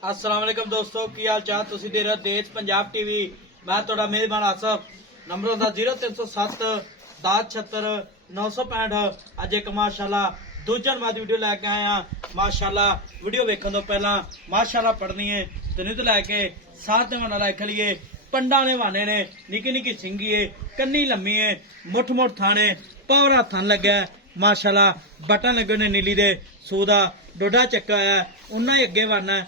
अस्सलाम वालेकुम दोस्तों की हाल चाल तुसी देख रहे हो देश पंजाब टीवी। मैं थोड़ा मेहमान आसफ नंबर होंदा 0307 1076 965। अज एक माशाल्लाह दूजा नमाज वीडियो लैके आए हैं। माशाल्लाह वीडियो वेखण तो पहला माशाल्लाह पढ़नी है तो नहीं तो लैके साथ देवन वाला खलिए। पंडा ने वाने ने निकी निकी सिंगी है कन्नी लम्मी है मुठ मुठ थाने पावरा थन लगे माशाल्लाह बटन लगे ने नीली दे सूदा डोडा चक्का है उन्ना ही अगे वाना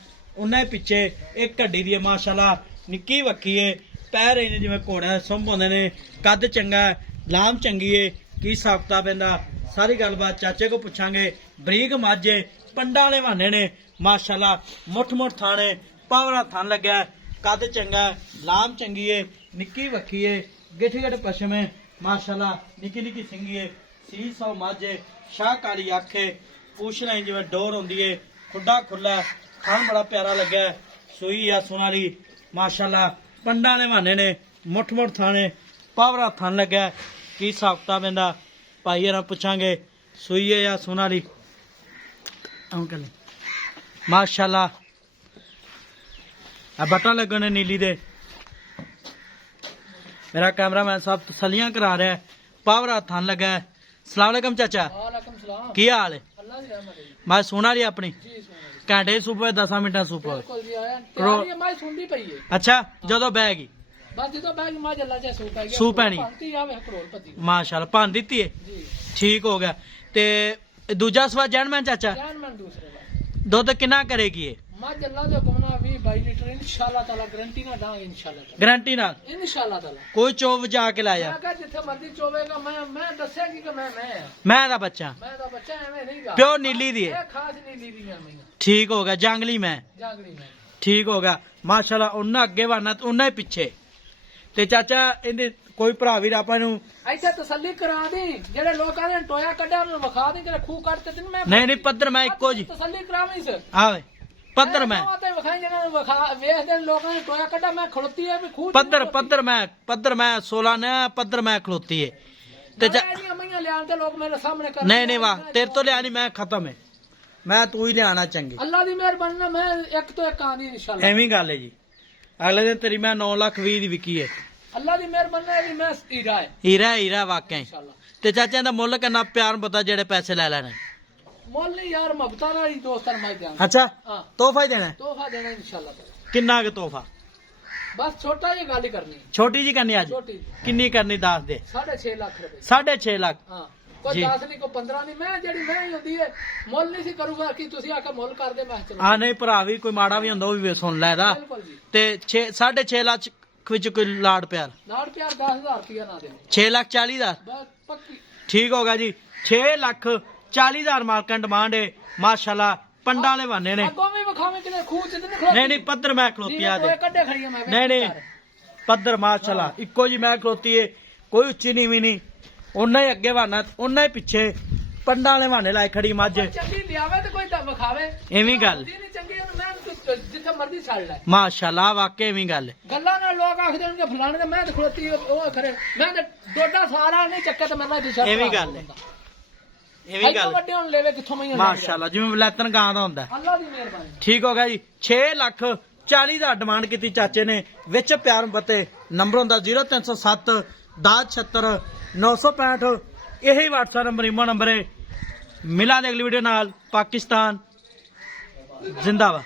उन्ना ही पिछे एक घड्डी दी माशाल्लाह निक्की वक्की है पैर ने जिवें घोड़े सुंभ होंदे ने कद चंगा है लाम चंगी है की साबता पैंदा सारी गलबात चाचे को पूछांगे। बरीक माझे पंडा वाले वाने ने माशाल्लाह मुठ मुठ थाने पावरा थान लग्या कद चंगा लाम चंगी है निक्की वक्की है गिठ गिठ पशम है माशाल्लाह निक्की निक्की सिंगी है सी सौ माझे शाह काली अख है पूछ लें जिवें डोर होंदी है खुड्डा खुला थान बड़ा प्यारा लग्या सुई या सोनाली माशाल्लाह पंडा ने वाने ने मुठ मुठ थाने पावरा थान लग्या की साबता पैंदा भाई यार पूछांगे सुई है या सोनाली अंकल माशाल्लाह बटन लगने नीली दे मेरा कैमरामैन साहब तसलियां करा रहा है पावरा थान लगा है। सलाम अलैकुम चाचा की हाल है मैं सुना रही अपनी घंटे सूप 10 मिनट सूप अच्छा जो बह गई सूप है नहीं माशाल्लाह भन दी है ठीक हो गया ते दूजा सवा जैनमैन चाचा दुध कितना करेगी ये गारंटी नाल कोई चोव जाके लाया मैं दा बच्चा प्योर नीली दी ठीक हो गया जंगली मैं ठीक हो गया माशाल्लाह उन्ना अगे वाना उन्ना ही पिछे ते चाचा इहदे कोई भरा वीर आपा नूं ऐसे तसल्ली करा दी जेड़े लोग कहंदे टोया कड्डा उन्हें विखा दी कि खूह कट ते मैं नहीं पत्थर मैं इको जी तसल्ली करावी से आवे पत्थर मैं पत्थर मैं 16 ने पत्थर मैं खलोती है नहीं वाह तेरे तो लिया नहीं मैं खत्म है मैं तू ही लियाना चंगी अल्लाह दी मेहरबानी मैं एक तो एक आनी इंशाल्लाह एवं गल है जी अगले दिन तेरी मैं 9,20,000 दी विकी है अल्लाह दी मेहरबानी मैं हीरा वाकई ते चाचा दा मुल्ल करना प्यार पता जेड़े पैसे ले लेने मोल नहीं यार मबता वाली दोस्तां मैं देना अच्छा तोहफा ही देना तोहफा देना इंशाल्लाह किन्ना के तोहफा बस छोटा जी गल करनी छोटी जी करनी आज किन्नी करनी दस दे 6.5 लाख रुपए 6.5 लाख हां कोई 10 नहीं कोई 15 नहीं मैं जेडी मैं ही होंदी है मोल नहीं सी करूंगा कि तुसी आके मोल कर दे मैं चलो हां नहीं भरा भी कोई माड़ा भी हुंदा ओ भी सुन ले दा ते 6.5 लाख विच कोई लाड़ प्यार 10,000 रुपया ना दे 6,40,000 बस पक्की ठीक होगा जी 6,40,000 मार्कन डिमांड है माशाल्लाह पंडा वाले वाने ने नहीं पत्थर मैं खलोती है नहीं पत्थर माशाल्लाह इको जी मैं खलोती है कोई उच्ची नीवी नहीं उन्ना ही अगे वाना उन्ना ही पिछे पंडा वाले वाने लाई खड़ी मझ इवें गल माशाल्लाह वाकई इवें गल इवें गल माशाल्लाह जिवें वलैतन गां दा हुंदा ठीक हो गया जी 6,40,000 डिमांड की चाचे ने विच प्यार बते नंबर हुंदा 0307 1076 965 यही व्हाट्सएप नंबर इमो नंबर है। मिला दे अगली वीडियो नाल पाकिस्तान जिंदाबाद।